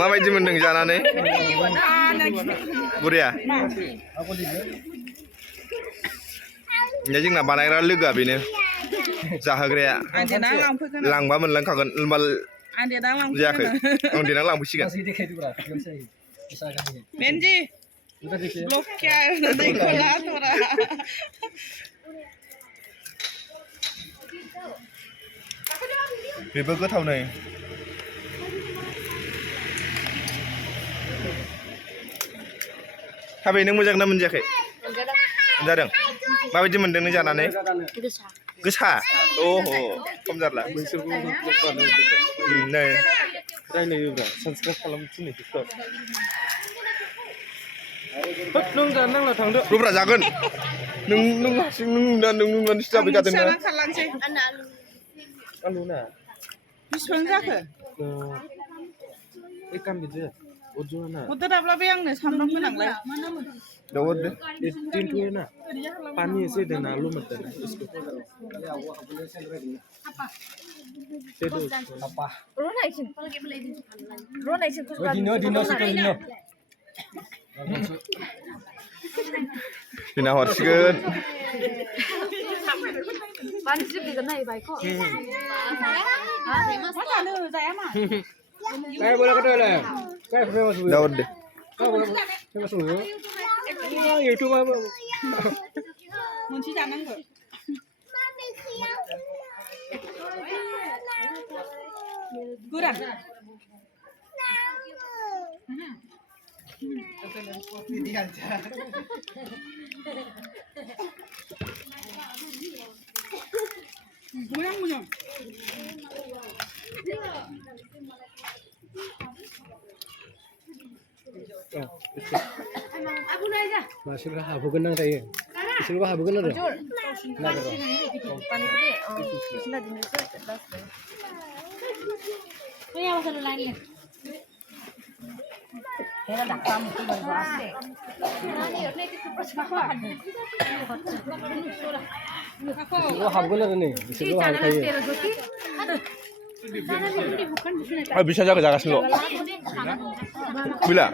माबायदि मोनदों जानानै बुरिया जोंना बानायग्रा लोगोआ बेनो जाहोग्राया लांबा मोनलांखागोन होनबा जायाखै आं देनां लांफैसिगोन बेनजि ब्लक क्या देखला तोरा बेबो गोथाव नै थाबै नों मोजां ना मोनजायाखै मोनजादों माबायदि मोनदों नों जानानै गोसा ओहो खम जारला नै रायलायोब्रा साबसक्राइब खालाम थिननायखौ नों जानो नांला थांदो रुब्रा जागोन नों हारसिं नों नुनानैसो जाबाय थादों ना आलु ना बिसिबां जाखो एकाम बिदि अजुना उधराब्ला बे आंनो सामब्राम गोनांलाय दावर दे 18 है ना पानी ऐसे देना आलू मत देना इसको दे दो पापा रोनाइसिन दिनो बिना हरसिगोन मानसि बिगोन नाय बायखौ मा जानो जाया मा काय बोला कटो आला काय फेमस हुआ दावर दे काय बोला फेमस हुआ YouTube मोनसे जानांगौ गोरान मोजां मानसिफोरा हाबहोगोन नां दायो बिसोरबो हाबहोगोन आरो बिसोरबो हाबगोन आरो नै बिसोरबो हाबखायो bisa jaga jaga selo bila